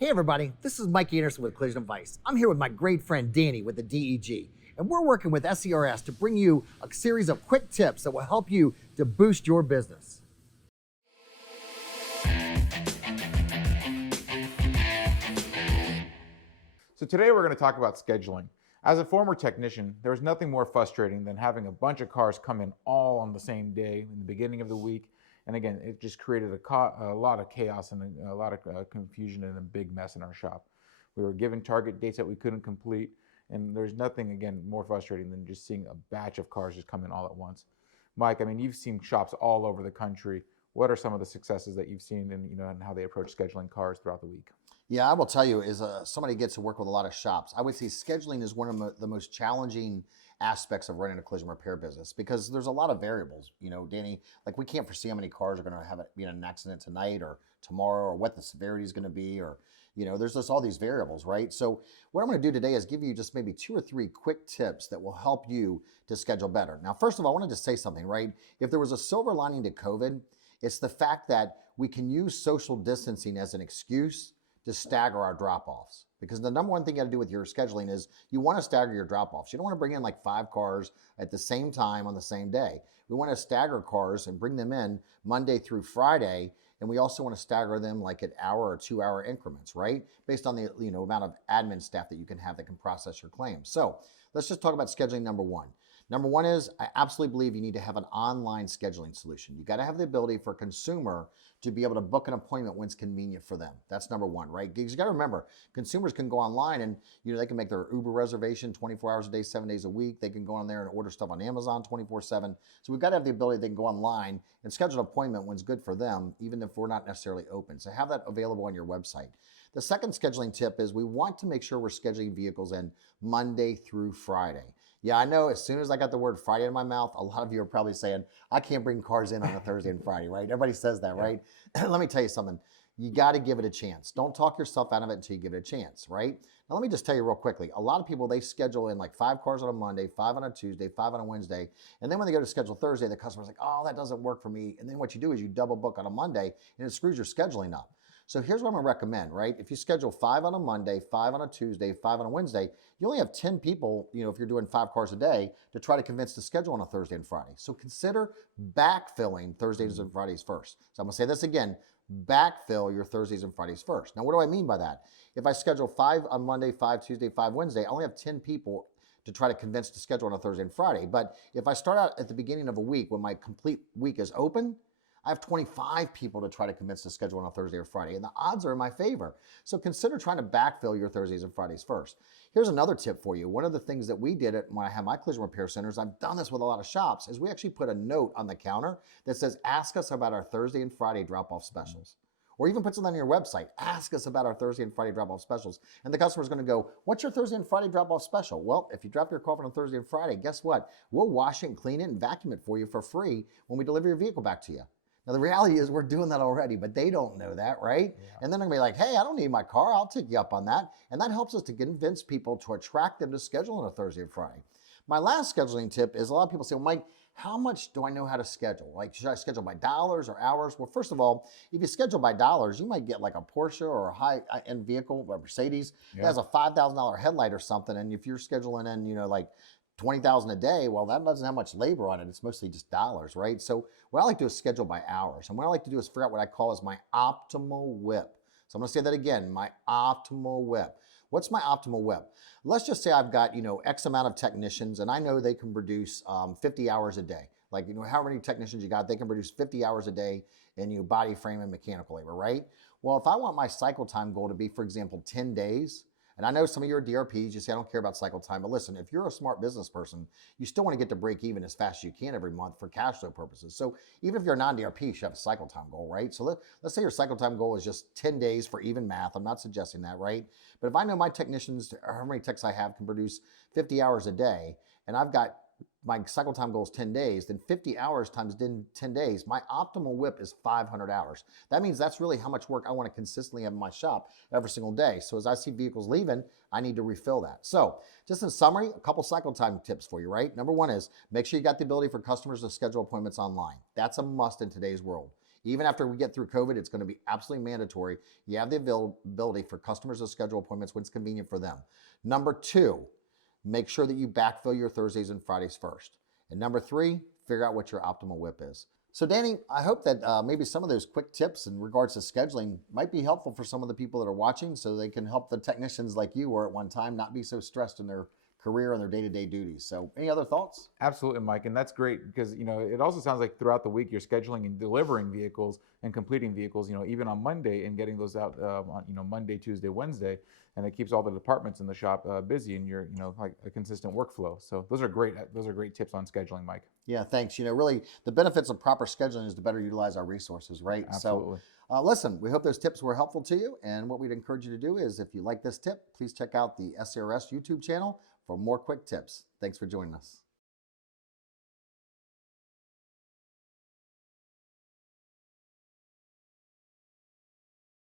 Hey everybody, this is Mike Anderson with Collision Advice. I'm here with my great friend Danny with the DEG, and we're working with SCRS to bring you a series of quick tips that will help you to boost your business. So today we're going to talk about scheduling. As a former technician, there's nothing more frustrating than having a bunch of cars come in all on the same day in the beginning of the week. And again, it just created a lot of chaos and a lot of confusion and a big mess in our shop. We were given target dates that we couldn't complete, and there's nothing, again, more frustrating than just seeing a batch of cars just come in all at once. Mike, I mean, you've seen shops all over the country. What are some of the successes that you've seen and how they approach scheduling cars throughout the week? Yeah, I will tell you, as somebody gets to work with a lot of shops, I would say scheduling is one of the most challenging aspects of running a collision repair business because there's a lot of variables. You know, Danny, like we can't foresee how many cars are going to have be in an accident tonight or tomorrow, or what the severity is going to be, or there's just all these variables, right? So what I'm going to do today is give you just maybe 2 or 3 quick tips that will help you to schedule better. Now, first of all, I wanted to say something, right? If there was a silver lining to COVID, it's the fact that we can use social distancing as an excuse to stagger our drop-offs. Because the number one thing you got to do with your scheduling is you want to stagger your drop-offs. You don't want to bring in like 5 cars at the same time on the same day. We want to stagger cars and bring them in Monday through Friday, and we also want to stagger them like at hour or 2-hour increments, right? Based on the amount of admin staff that you can have that can process your claims. So let's just talk about scheduling number one. Number one is I absolutely believe you need to have an online scheduling solution. You got to have the ability for a consumer to be able to book an appointment when it's convenient for them. That's number one, right? Because you got to remember, consumers can go online and they can make their Uber reservation 24 hours a day, 7 days a week. They can go on there and order stuff on Amazon 24/7. So we've got to have the ability they can go online and schedule an appointment when it's good for them, even if we're not necessarily open. So have that available on your website. The second scheduling tip is we want to make sure we're scheduling vehicles in Monday through Friday. Yeah, I know as soon as I got the word Friday in my mouth, a lot of you are probably saying, I can't bring cars in on a Thursday and Friday, right? Everybody says that, right? Let me tell you something. You got to give it a chance. Don't talk yourself out of it until you give it a chance, right? Now, let me just tell you real quickly. A lot of people, they schedule in like 5 cars on a Monday, 5 on a Tuesday, 5 on a Wednesday. And then when they go to schedule Thursday, the customer's like, oh, that doesn't work for me. And then what you do is you double book on a Monday and it screws your scheduling up. So here's what I'm gonna recommend, right? If you schedule 5 on a Monday, 5 on a Tuesday, 5 on a Wednesday, you only have 10 people, if you're doing 5 cars a day, to try to convince to schedule on a Thursday and Friday. So consider backfilling Thursdays and Fridays first. So I'm gonna say this again, backfill your Thursdays and Fridays first. Now, what do I mean by that? If I schedule 5 on Monday, 5 Tuesday, 5 Wednesday, I only have 10 people to try to convince to schedule on a Thursday and Friday. But if I start out at the beginning of a week when my complete week is open, I have 25 people to try to convince to schedule on a Thursday or Friday, and the odds are in my favor. So consider trying to backfill your Thursdays and Fridays first. Here's another tip for you. One of the things that we did when I had my collision repair centers, I've done this with a lot of shops, is we actually put a note on the counter that says, ask us about our Thursday and Friday drop-off specials. Or even put something on your website, ask us about our Thursday and Friday drop-off specials. And the customer's gonna go, what's your Thursday and Friday drop-off special? Well, if you drop your car off on Thursday and Friday, guess what? We'll wash it and clean it and vacuum it for you for free when we deliver your vehicle back to you. Now, the reality is we're doing that already, but they don't know that, right? Yeah. And then they're gonna be like, hey, I don't need my car. I'll take you up on that. And that helps us to convince people to attract them to schedule on a Thursday and Friday. My last scheduling tip is a lot of people say, well, Mike, how much do I know how to schedule? Like, should I schedule by dollars or hours? Well, first of all, if you schedule by dollars, you might get like a Porsche or a high-end vehicle, a Mercedes that has a $5,000 headlight or something. And if you're scheduling in, like 20,000 a day, well, that doesn't have much labor on it. It's mostly just dollars, right? So what I like to do is schedule by hours. And what I like to do is figure out what I call as my optimal WIP. So I'm gonna say that again, my optimal WIP. What's my optimal WIP? Let's just say I've got, X amount of technicians and I know they can produce 50 hours a day. Like, how many technicians you got, they can produce 50 hours a day in body frame and mechanical labor, right? Well, if I want my cycle time goal to be, for example, 10 days, and I know some of your DRPs, you say, I don't care about cycle time, but listen, if you're a smart business person, you still want to get to break even as fast as you can every month for cash flow purposes. So even if you're a non-DRP, you should have a cycle time goal, right? So let's say your cycle time goal is just 10 days for even math. I'm not suggesting that, right? But if I know my technicians, or how many techs I have, can produce 50 hours a day, and I've got my cycle time goal is 10 days, then 50 hours times 10 days, my optimal WIP is 500 hours. That means that's really how much work I want to consistently have in my shop every single day. So as I see vehicles leaving, I need to refill that. So just in summary, a couple cycle time tips for you, right? Number one is make sure you got the ability for customers to schedule appointments online. That's a must in today's world. Even after we get through COVID, it's going to be absolutely mandatory. You have the availability for customers to schedule appointments when it's convenient for them. Number 2, make sure that you backfill your Thursdays and Fridays first. And number 3, figure out what your optimal WIP is. So Danny, I hope that maybe some of those quick tips in regards to scheduling might be helpful for some of the people that are watching, so they can help the technicians like you were at one time not be so stressed in their career and their day-to-day duties. So any other thoughts? Absolutely, Mike, and that's great because it also sounds like throughout the week you're scheduling and delivering vehicles and completing vehicles. Even on Monday and getting those out on Monday, Tuesday, Wednesday, and it keeps all the departments in the shop busy, and you're like a consistent workflow. So those are great. Those are great tips on scheduling, Mike. Yeah, thanks. Really, the benefits of proper scheduling is to better utilize our resources, right? Absolutely. So, listen, we hope those tips were helpful to you. And what we'd encourage you to do is, if you like this tip, please check out the SCRS YouTube channel for more quick tips. Thanks for joining us.